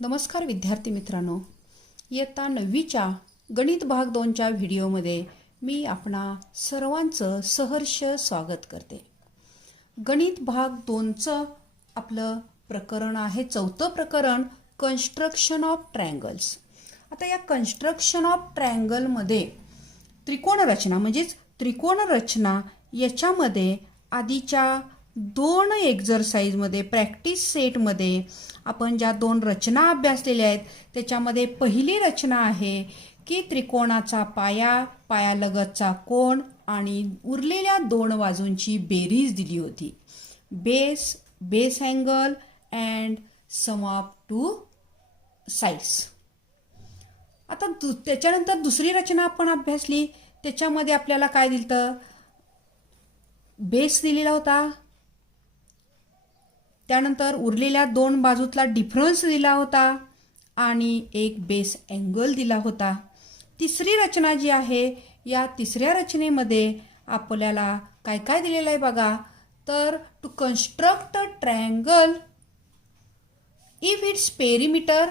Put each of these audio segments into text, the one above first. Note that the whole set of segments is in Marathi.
नमस्कार विद्यार्थी मित्रांनो, इयत्ता 9वीच्या गणित भाग 2च्या व्हिडिओमध्ये मी आपणा सर्वांचं सहर्ष स्वागत करते. गणित भाग 2चं आपलं प्रकरण आहे 4थं प्रकरण, कन्स्ट्रक्शन ऑफ ट्रायंगल्स. आता या कन्स्ट्रक्शन ऑफ ट्रायंगलमध्ये त्रिकोण रचना म्हणजेच त्रिकोण रचना याच्यामध्ये आधीच्या 2 एक्झरसाइजमध्ये प्रॅक्टिस सेटमध्ये आपण ज्या 2 रचना अभ्यासलेल्या आहेत त्याच्यामध्ये पहिली रचना आहे की त्रिकोणाचा पायालगतचा कोन आणि उरलेल्या 2 बाजूंची बेरीज दिली होती. Base angle and sum of 2 sides. आता त्याच्यानंतर दुसरी रचना आपण अभ्यासली, त्याच्यामध्ये आपल्याला काय दिलं, बेस दिलेला होता, त्यानंतर उरलेल्या 2 बाजूतला डिफरन्स दिला होता आणि एक बेस अँगल दिला होता. तिसरी रचना जी आहे, या तिसऱ्या रचनेमध्ये आपल्याला काय काय दिलेलं आहे बघा. तर to construct a triangle if its perimeter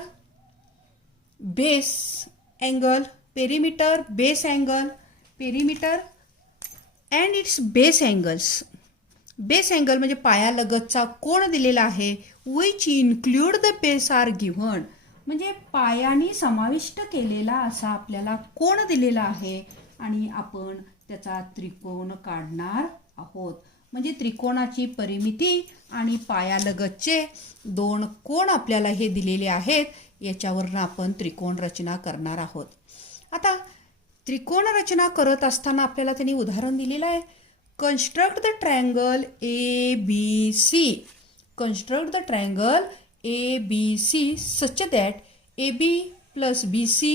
base angle perimeter and its base angles. Base angle म्हणजे पायालगतचा कोन दिलेला आहे, which include the base are given, म्हणजे पायाने समाविष्ट केलेला असा आपल्याला कोन दिलेला आहे आणि आपण त्याचा त्रिकोण काढणार आहोत. म्हणजे त्रिकोणाची परिमिती आणि पायालगतचे 2 कोन आपल्याला हे दिलेले आहेत, याच्यावरून आपण त्रिकोण रचना करणार आहोत. आता त्रिकोण रचना करत असताना आपल्याला त्यांनी उदाहरण दिलेलं आहे. Construct the triangle ABC. Construct the triangle ABC such that AB plus BC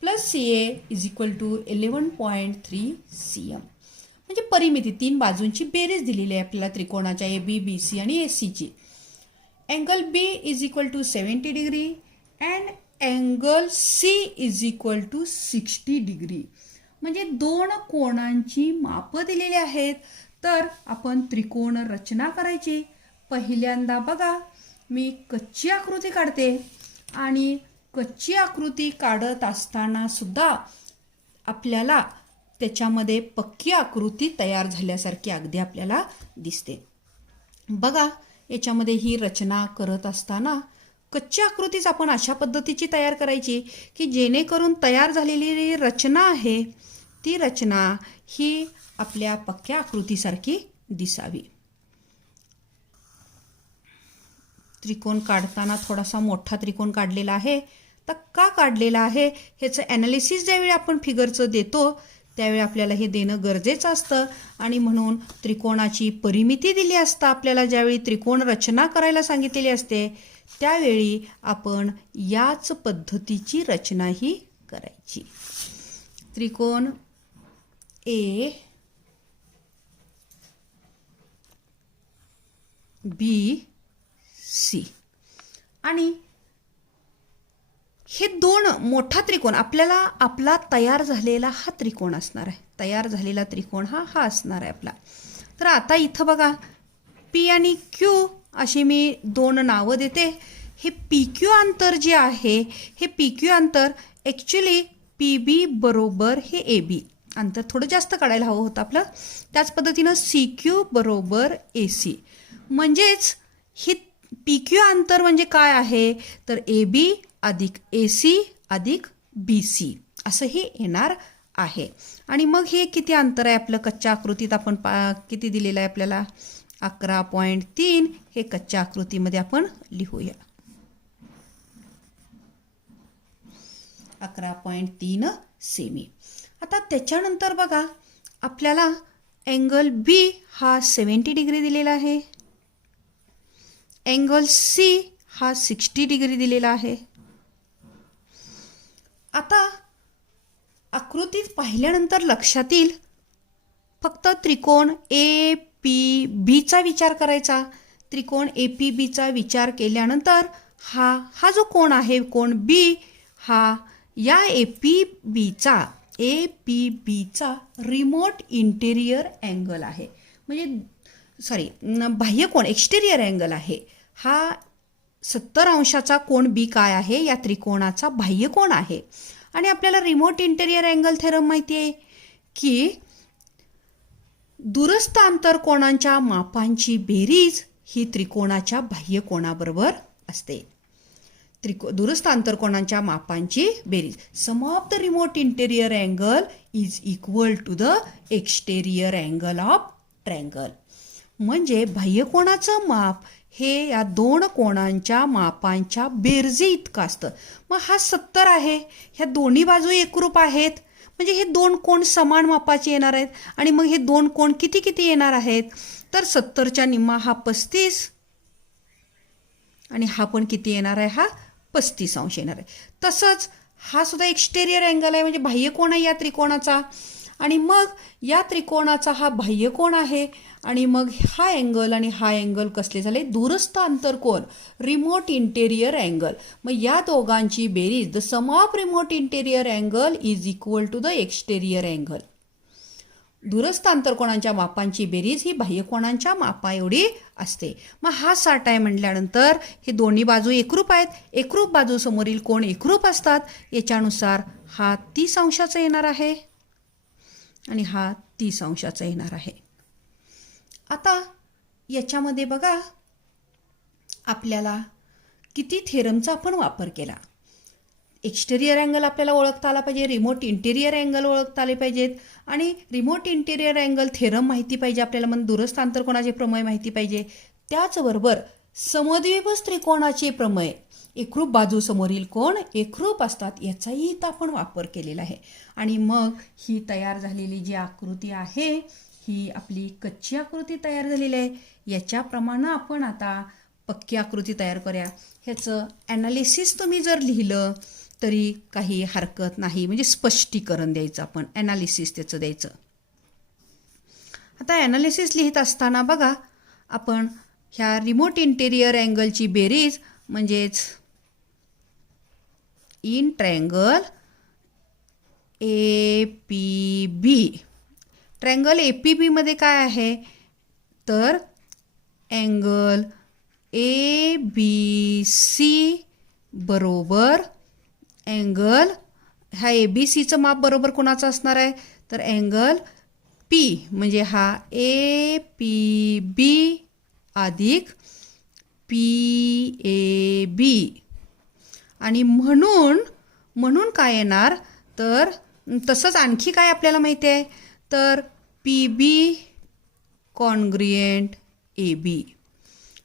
plus CA is equal to 11.3 cm. म्हणजे परिमिती 3 बाजूंची बेरीज दिलेली आहे आपल्याला त्रिकोणाच्या AB, BC आणि AC ची. Angle B is equal to 70 degree and angle C is equal to 60 degree. म्हणजे 2 कोणांची माप दिलेली आहेत. तर आपण त्रिकोण रचना करायची. पहिल्यांदा बघा, मी कच्ची आकृती काढते आणि कच्ची आकृती काढत असताना सुद्धा आपल्याला त्याच्यामध्ये पक्की आकृती तयार झाल्यासारखी अगदी आपल्याला दिसते. बघा, याच्यामध्ये ही रचना करत असताना कच्ची आकृतीच आपण अशा पद्धतीची तयार करायची की जेणेकरून तयार झालेली रचना आहे ती रचना ही आपल्या पक्क्या आकृतीसारखी दिसावी. त्रिकोण काढताना थोडासा मोठा त्रिकोण काढलेला आहे. तर का काढलेला आहे ह्याचं ॲनालिसिस ज्यावेळी आपण फिगरचं देतो त्यावेळी आपल्याला हे देणं गरजेचं असतं. आणि म्हणून त्रिकोणाची परिमिती दिली असता आपल्याला ज्यावेळी त्रिकोण रचना करायला सांगितलेली असते त्यावेळी आपण याच पद्धतीची रचना ही करायची. त्रिकोण A B C आणि हे 2 मोठा त्रिकोण आपला तयार झालेला हा त्रिकोण असणार आहे. तयार झालेला त्रिकोण हा असणार आहे आपला. तर आता इथं बघा, P आणि Q अशी मी 2 नावं देते. हे PQ अंतर जे आहे, हे PQ अंतर ॲक्च्युली PB बरोबर हे AB अंतर थोडं जास्त काढायला हवं होतं आपलं. त्याच पद्धतीनं CQ बरोबर AC. म्हणजेच ही PQ अंतर म्हणजे काय आहे, तर AB अधिक AC अधिक BC असं हे येणार आहे. आणि मग हे किती अंतर आहे आपलं कच्च्या आकृतीत आपण किती दिलेलं आहे आपल्याला 11.3. हे कच्च्या आकृतीमध्ये आपण लिहूया 11.3 सेमी. आता त्याच्यानंतर बघा, आपल्याला अँगल B हा 70 डिग्री दिलेला आहे, अँगल C हा 60 डिग्री दिलेला आहे. आता आकृतीत पाहिल्यानंतर लक्षात येईल फक्त त्रिकोण APB चा विचार करायचा. त्रिकोण APB चा विचार केल्यानंतर हा जो कोण आहे कोण B हा या APB चा रिमोट इंटेरियर अँगल आहे. म्हणजे बाह्य कोण एक्सटेरियर अँगल आहे. हा 70 अंशाचा कोन बी काय आहे, या त्रिकोणाचा बाह्य कोन आहे. आणि आपल्याला रिमोट इंटेरियर अँगल थेरम माहिती आहे की दूरस्थ आंतरकोनांच्या मापांची बेरीज ही त्रिकोणाच्या बाह्य कोनाबरोबर असते. दूरस्थ आंतरकोनांच्या मापांची बेरीज. Sum of the remote interior angle is equal to the exterior angle of triangle. म्हणजे बाह्य कोनाचं माप हे या दोन कोणांच्या मापांच्या बेरजे इतकं असतं. मग हा 70 आहे, ह्या दोन्ही बाजू एकरूप आहेत, म्हणजे हे दोन कोण समान मापाचे येणार आहेत. आणि मग हे दोन कोण किती किती येणार आहेत, तर 70च्या निम्मा हा 35 आणि हा पण किती येणार आहे, हा 35 अंश येणार आहे. तसंच हा सुद्धा एक्सटेरियर अँगल आहे, म्हणजे बाह्य कोण आहे या त्रिकोणाचा. आणि मग या त्रिकोणाचा हा बाह्य कोण आहे. आणि मग हा अँगल आणि हा अँगल कसले झाले, दूरस्थ आंतरकोन, रिमोट इंटेरियर अँगल. मग या दोघांची बेरीज, the sum of remote interior angle is equal to the exterior angle. दूरस्थ आंतरकोनांच्या मापांची बेरीज ही बाह्यकोनांच्या मापा एवढी असते. मग हा 60 आहे म्हटल्यानंतर हे दोन्ही बाजू एकरूप आहेत. एकरूप बाजू समोरील कोण एकरूप असतात. याच्यानुसार हा 30 अंशाचा येणार आहे आणि हा 30 अंशाचा येणार आहे. आता याच्यामध्ये बघा आपल्याला किती थेरमचा आपण वापर केला. एक्सटेरियर अँगल आपल्याला ओळखता आला पाहिजे, रिमोट इंटेरियर अँगल ओळखता आले पाहिजेत आणि रिमोट इंटेरियर अँगल थेरम माहिती पाहिजे आपल्याला, म्हणजे दूरस्थ आंतरकोनाचे प्रमेय माहिती पाहिजे. त्याचबरोबर समद्विभुज त्रिकोणाचे प्रमेय, एकरूप बाजू समोरील कोण एकरूप असतात, याचाही इथं आपण वापर केलेला आहे. आणि मग ही तयार झालेली जी आकृती आहे ही आपली कच्ची आकृती तयार झालेली आहे. याच्याप्रमाणे आपण आता पक्की आकृती तयार करूया. ह्याचं ॲनालिसिस तुम्ही जर लिहिलं तरी काही हरकत नाही, म्हणजे स्पष्टीकरण द्यायचं, आपण ॲनालिसिस त्याचं द्यायचं. आता ॲनालिसिस लिहित असताना बघा आपण ह्या रिमोट इंटेरियर अँगलची बेरीज म्हणजेच in triangle APB. Triangle APB मध्ये काय आहे तर अँगल ABC बरोबर अँगल, ह्या ABCचं माप बरोबर कोणाचं असणार आहे तर अँगल P, म्हणजे हा APB अधिक PAB. आणि म्हणून काय येणार तर तसंच आणखी काय आपल्याला माहिती आहे तर PB कॉन्ग्रुएंट AB.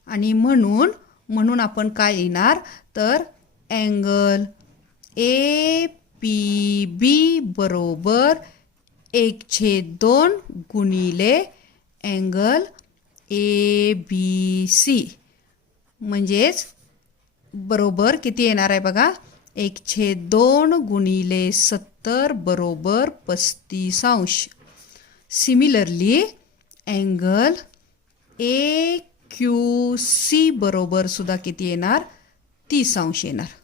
आणि म्हणून आपण काय लिहिणार तर अँगल APB बरोबर 1/2 गुणिले अँगल ABC, म्हणजेच बरोबर किती येणार आहे बघा 1/2 गुणिले 70 बरोबर 35 अंश. सिमिलरली अँगल AQC बरोबर सुद्धा किती येणार 30 अंश येणार.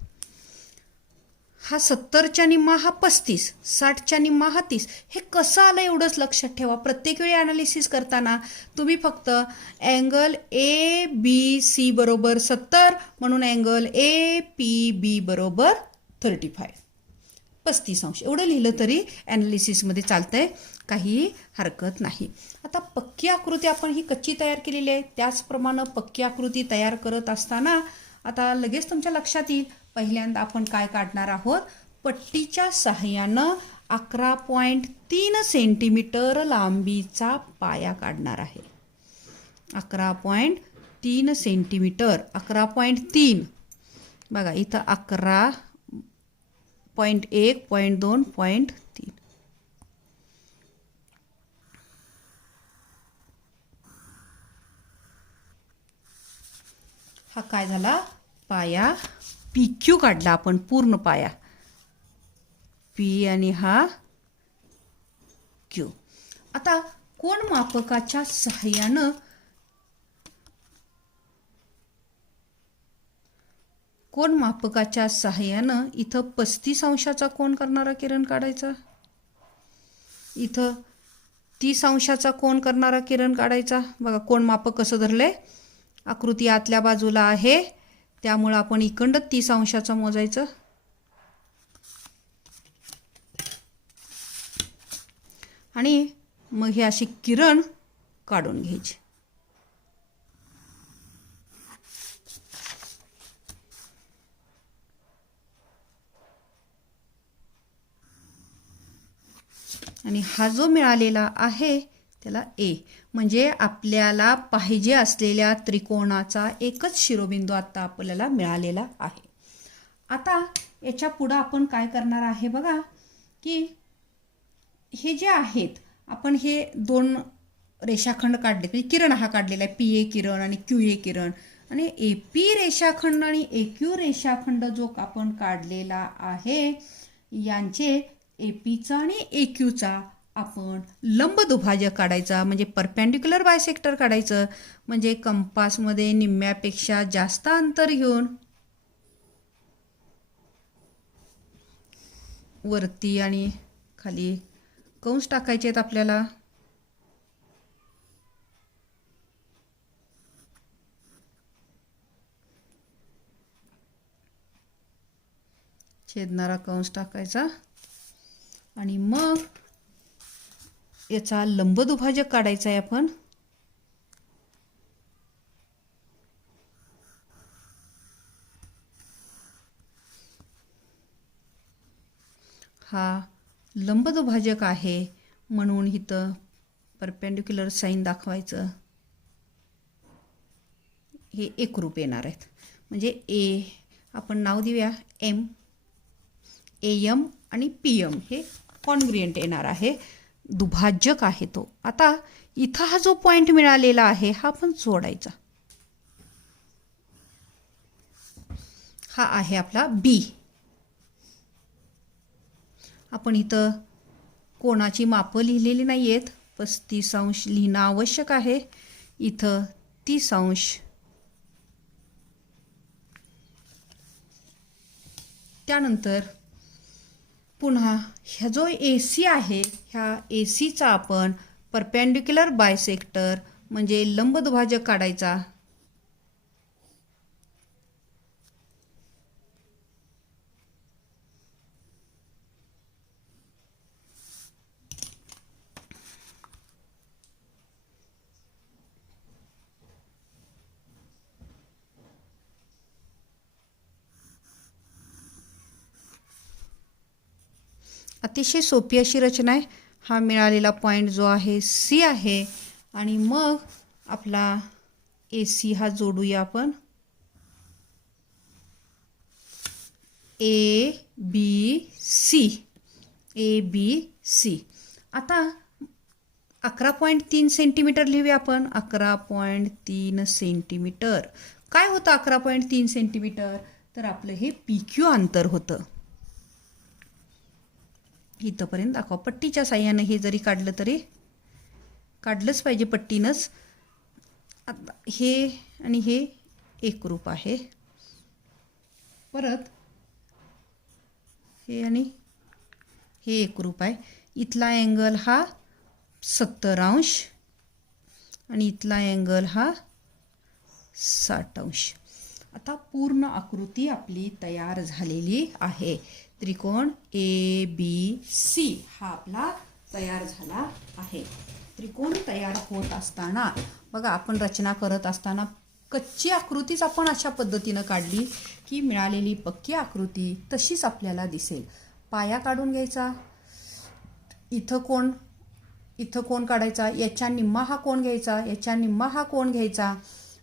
हा 70च्या निम्मा हा 35, 60च्या निम्मा हा 30. हे कसं आलं एवढंच लक्षात ठेवा. प्रत्येक वेळी ॲनालिसिस करताना तुम्ही फक्त अँगल ABC बरोबर 70 म्हणून अँगल APB बरोबर 35 अंश एवढं लिहिलं तरी ॲनालिसिसमध्ये चालतंय, काही हरकत नाही. आता पक्की आकृती आपण ही कच्ची तयार केलेली आहे, त्याचप्रमाणे पक्की आकृती तयार करत असताना आता लगेच तुमच्या लक्षात येईल. पहिल्यांदा आपण काय काढणार आहोत, पट्टीच्या सहाय्यानं 11.3 सेंटीमीटर लांबीचा पाया काढणार आहे. 11.3 सेंटीमीटर, 11.3 बघा इथं 11.1, 0.2, 0.3. हा काय झाला पाया PQ काढला आपण, पूर्ण पाया P आणि हा Q. आता कोन मापकाच्या सहाय्यानं इथं 35 अंशाचा कोन करणारा किरण काढायचा, इथं 30 अंशाचा कोन करणारा किरण काढायचा. बघा कोन मापक कसं धरलंय, आकृती आतल्या बाजूला आहे त्यामुळं आपण इकडं 30 अंशाचं मोजायचं आणि मग हे अशी किरण काढून घ्यायची. आणि हा जो मिळालेला आहे त्याला ए, म्हणजे आपल्याला पाहिजे असलेल्या त्रिकोणाचा एकच शिरोबिंदू आता आपल्याला मिळालेला आहे. आता याच्या पुढं आपण काय करणार आहे बघा, की हे जे आहेत आपण हे 2 रेषाखंड काढले, म्हणजे किरण हा काढलेला आहे, पी ए किरण आणि क्यू ए किरण, आणि ए पी रेषाखंड आणि ए क्यू रेषाखंड जो आपण काढलेला आहे यांचे ए पीचा आणि ए क्यूचा आपण लंब दुभाजक काढायचा, म्हणजे परपेंडिक्युलर बायसेक्टर काढायचं. म्हणजे कंपासमध्ये निम्म्यापेक्षा जास्त अंतर घेऊन वरती आणि खाली कंस टाकायचे आहेत आपल्याला. छेदणारा कंस टाकायचा आणि मग याचा लंब दुभाजक काढायचा आहे आपण. हा लंब दुभाजक आहे म्हणून इथं परपेंडिक्युलर साईन दाखवायचं. हे एकरूप येणार आहेत, म्हणजे ए आपण नाव देऊया एम, एम आणि पी एम हे कॉन्ग्रुएंट येणार आहे, दुभाजक आहे तो. आता इथं हा जो पॉइंट मिळालेला आहे हा आपण जोडायचा. हा आहे आपला बी. आपण इथं कोणाची मापं लिहिलेली नाही आहेत, 35 अंश लिहिणं आवश्यक आहे. इथं 30 अंश. त्यानंतर पुन्हा ह्या जो ए सी आहे ह्या ए सीचा आपण परपेंडिक्युलर बायसेक्टर म्हणजे लंब दुभाजक काढायचा. अतिशय सोपी अशी रचना आहे. हा मिळालेला पॉईंट जो आहे सी आहे आणि मग आपला ए सी हा जोडूया आपण. A B C, A B C. आता 11.3 सेंटीमीटर लिहूया आपण. 11.3 सेंटीमीटर. काय होतं 11.3 सेंटीमीटर? तर आपलं हे पी क्यू अंतर होतं. इथंपर्यंत दाखवा. पट्टीच्या साह्यानं हे जरी काढलं तरी काढलंच पाहिजे पट्टीनंच. आता हे आणि हे एकरूप आहे. परत हे आणि हे एकरूप आहे. इथला अँगल हा 70 अंश आणि इथला अँगल हा 60 अंश. आता पूर्ण आकृती आपली तयार झालेली आहे. त्रिकोण ए बी सी हा आपला तयार झाला आहे. त्रिकोण तयार होत असताना बघा आपण रचना करत असताना कच्ची आकृतीच आपण अशा पद्धतीनं काढली की मिळालेली पक्की आकृती तशीच आपल्याला दिसेल. पाया काढून घ्यायचा. इथं कोण काढायचा, याच्या निम्मा हा कोण घ्यायचा, याच्या निम्मा हा कोण घ्यायचा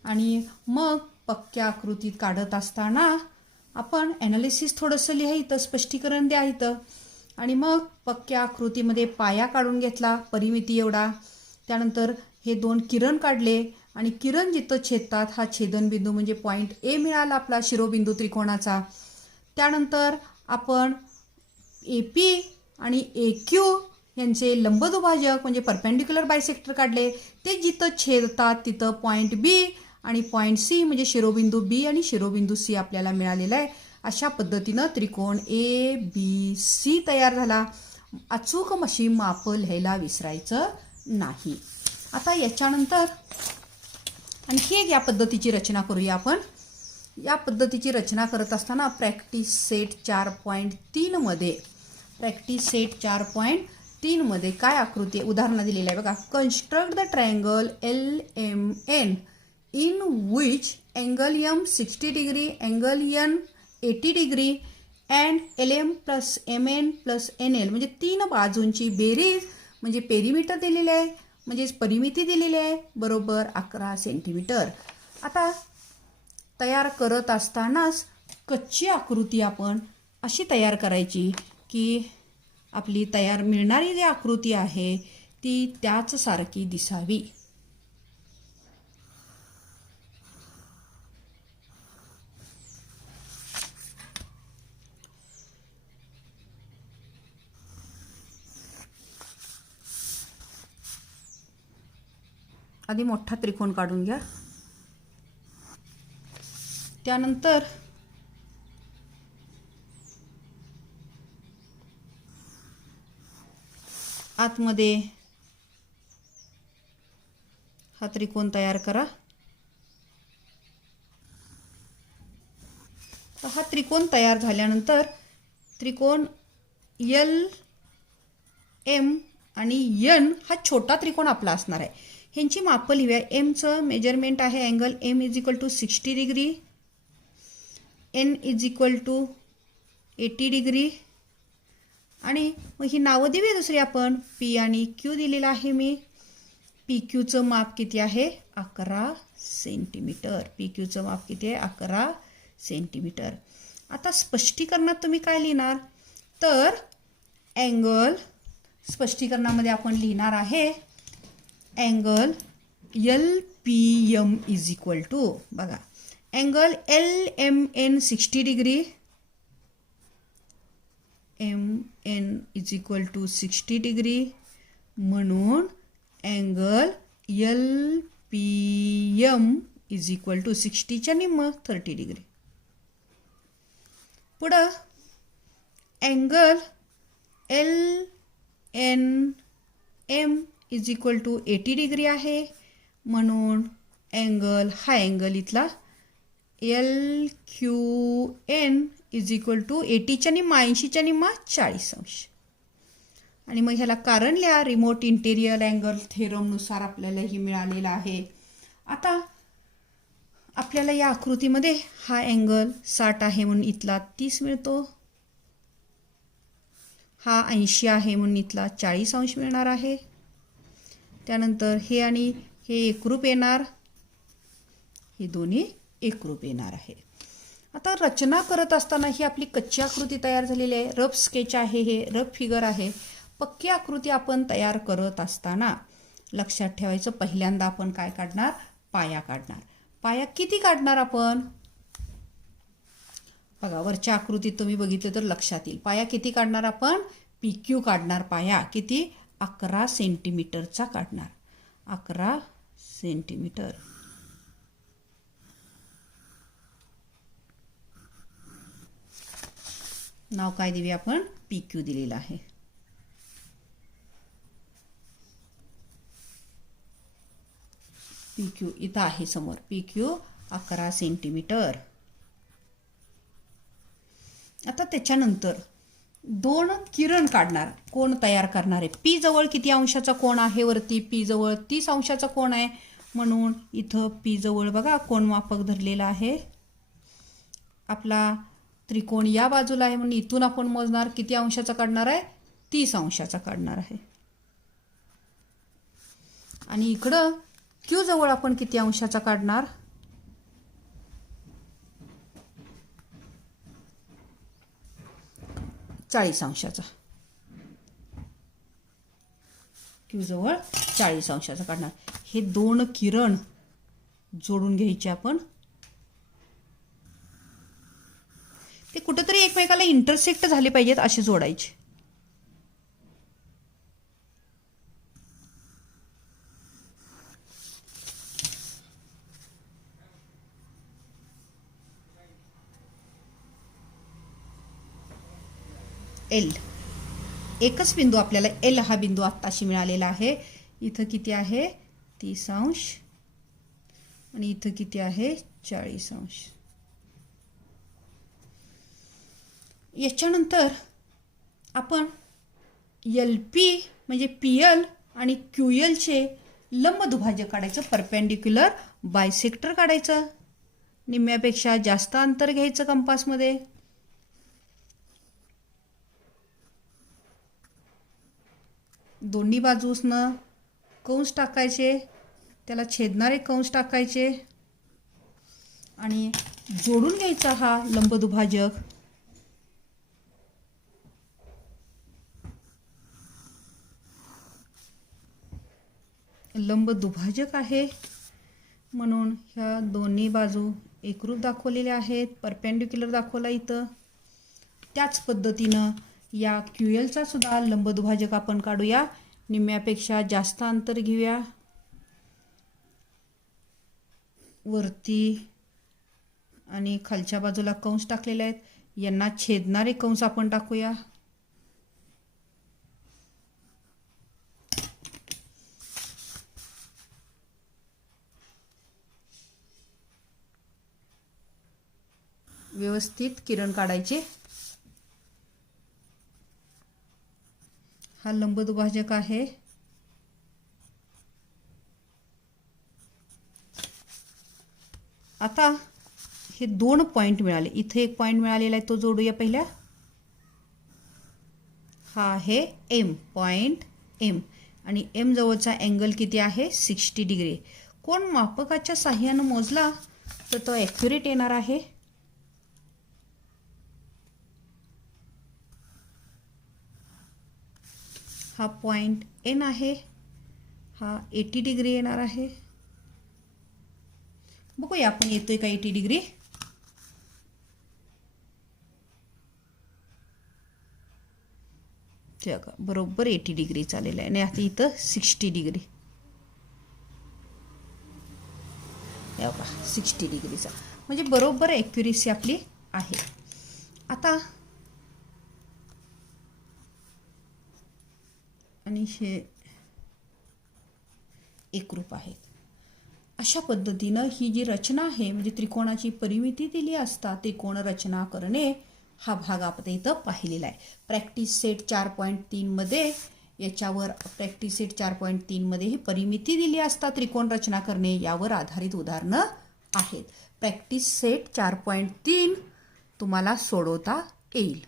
आणि मग पक्क्या आकृतीत काढत असताना आपण ॲनालिसिस थोडंसं लिहायचं, स्पष्टीकरण द्यायचं आणि मग पक्क्या आकृतीमध्ये पाया काढून घेतला परिमिती एवढा. त्यानंतर हे 2 किरण काढले आणि किरण जिथं छेदतात हा छेदनबिंदू म्हणजे पॉईंट ए मिळाला आपला शिरोबिंदू त्रिकोणाचा. त्यानंतर आपण ए पी आणि ए क्यू यांचे लंबदुभाजक म्हणजे परपेंडिक्युलर बायसेक्टर काढले. ते जिथं छेदतात तिथं पॉईंट बी आणि पॉईंट सी म्हणजे शिरोबिंदू बी आणि शिरोबिंदू सी आपल्याला मिळालेला आहे. अशा पद्धतीनं त्रिकोण ए बी सी तयार झाला. अचूक अशी मापं लिहायला विसरायचं नाही. आता याच्यानंतर आणखी एक या पद्धतीची रचना करूया आपण या पद्धतीची रचना करत असताना प्रॅक्टिस सेट 4.3 मध्ये काय आकृती उदाहरणं दिलेली आहे बघा. Construct the triangle LMN in which angle M 60 degree, angle N 80 degree and LM plus MN plus NL म्हणजे 3 बाजूंची बेरीज म्हणजे पेरिमीटर दिलेले आहे, म्हणजे परिमिती दिलेली आहे बरोबर 11 सेंटीमीटर. आता तयार करत असतानाच कच्ची आकृती आपण अशी तयार करायची की आपली तयार मिळणारी जी आकृती आहे ती त्याच सारखी दिसावी. आधी मोठा त्रिकोण काढून घ्या. त्यानंतर आतमध्ये हा त्रिकोण तयार करा. तर हा त्रिकोण तयार झाल्यानंतर त्रिकोण LM आणि N हा छोटा त्रिकोण आपला असणार आहे. ह्यांची मापं लिहूया. एमचं मेजरमेंट आहे angle M = 60 degree, N = 80 degree आणि मग ही नावं देऊया दुसरी आपण. P आणि Q दिलेला आहे मी. PQचं माप किती आहे 11 सेंटीमीटर. PQचं माप किती आहे 11 सेंटीमीटर. आता स्पष्टीकरणात तुम्ही काय लिहिणार तर अँगल स्पष्टीकरणामध्ये आपण लिहिणार आहे अँगल LPM = बघा angle LMN 60 degree, MN = 60 degree म्हणून अँगल LPM = 60च्या निम्म 30 डिग्री. पुढं अँगल LNM = 80 डिग्री आहे म्हणून हा अँगल इथला LQN = 80च्या निम्मा 80च्या निम्मा 40 अंश. आणि मग ह्याला कारण लिहा. रिमोट इंटेरियर अँगल थेरमनुसार आपल्याला ही मिळालेला आहे. आता आपल्याला या आकृतीमध्ये हा अँगल 60 आहे म्हणून इथला 30 मिळतो. हा 80 आहे म्हणून इथला 40 अंश मिळणार आहे. त्यानंतर हे आणि हे एकरूप येणार, हे दोन्ही एकरूप येणार आहे. आता रचना करत असताना ही आपली कच्ची आकृती तयार झालेली आहे. रफ स्केच आहे, हे रफ फिगर आहे. पक्की आकृती आपण तयार करत असताना लक्षात ठेवायचं पहिल्यांदा आपण काय काढणार पाया काढणार. पाया किती काढणार आपण बघा वरच्या आकृतीत तुम्ही बघितलं तर लक्षात येईल. पाया किती काढणार आपण PQ काढणार. पाया किती 11 सेंटीमीटरचा काढणार. 11 सेंटीमीटर. नाव काय देऊया आपण PQ दिलेलं आहे. PQ इथं आहे समोर. PQ 11 centimetre. आता त्याच्यानंतर 2 किरण काढणार. कोण तयार करणार आहे. P जवळ किती अंशाचा कोण आहे वरती. P जवळ 30 अंशाचा कोण आहे म्हणून इथं P जवळ बघा कोण मापक धरलेला आहे. आपला त्रिकोण या बाजूला आहे म्हणून इथून आपण मोजणार किती अंशाचा काढणार आहे 30 अंशाचा काढणार आहे. आणि इकडं Q जवळ आपण किती अंशाचा काढणार 40 अंशाचा. Q जवळ 40 अंशाचा काढणार. हे 2 किरण जोडून घ्यायचे आपण. ते कुठेतरी एकमेकाला इंटरसेक्ट झाले पाहिजेत असे जोडायचे. L एकच बिंदू आपल्याला L हा बिंदू आत्ताशी मिळालेला आहे. इथं किती आहे 30 अंश आणि इथं किती आहे 40 अंश. याच्यानंतर आपण LP म्हणजे PL आणि QLचे लंबदुभाजक काढायचं, परपेंडिक्युलर बायसेक्टर काढायचं, निम्म्यापेक्षा जास्त अंतर घ्यायचं कंपासमध्ये. दोन्ही बाजूसनं कंस टाकायचे, त्याला छेदणारे कंस टाकायचे आणि जोडून घ्यायचा हा लंबदुभाजक. लंबदुभाजक आहे म्हणून ह्या दोन्ही बाजू एकरूप दाखवलेल्या आहेत, परपेंडिक्युलर दाखवला इथं. त्याच पद्धतीनं या QLचा सुद्धा लंबदुभाजक आपण काढूया. निम्म्यापेक्षा जास्त अंतर घेऊया. वरती आणि खालच्या बाजूला कंस टाकलेले आहेत, यांना छेदणारे कंस आपण टाकूया. व्यवस्थित किरण काढायचे. हा लंबदुभाजक आहे. आता हे 2 पॉइंट मिळाले, इथे एक पॉइंट मिळालेला आहे तो जोडूया पहिल्या. हा आहे M, पॉइंट M आणि M जवळचा अँगल किती आहे 60 डिग्री. कोण मापकाच्या साह्यानं मोजला तर तो ॲक्युरेट येणार आहे. हा पॉइंट N आहे, हा 80 डिग्री येणार आहे. बघूया आपण येतोय का 80 डिग्री. बरोबर 80 डिग्री चालेल आहे आणि आता इथं 60 डिग्री. 60 डिग्रीचा म्हणजे बरोबर ॲक्युरेसी आपली आहे. आता आणि हे एकरूप आहेत. अशा पद्धतीनं ही जी रचना आहे म्हणजे त्रिकोणाची परिमिती दिली असता त्रिकोण रचना करणे हा भाग आपण इथं पाहिलेला आहे. प्रॅक्टिस सेट 4.3 मध्ये याच्यावर प्रॅक्टिस सेट 4.3 मध्ये ही परिमिती दिली असता त्रिकोण रचना करणे यावर आधारित उदाहरणं आहेत. प्रॅक्टिस सेट 4.3 तुम्हाला सोडवता येईल.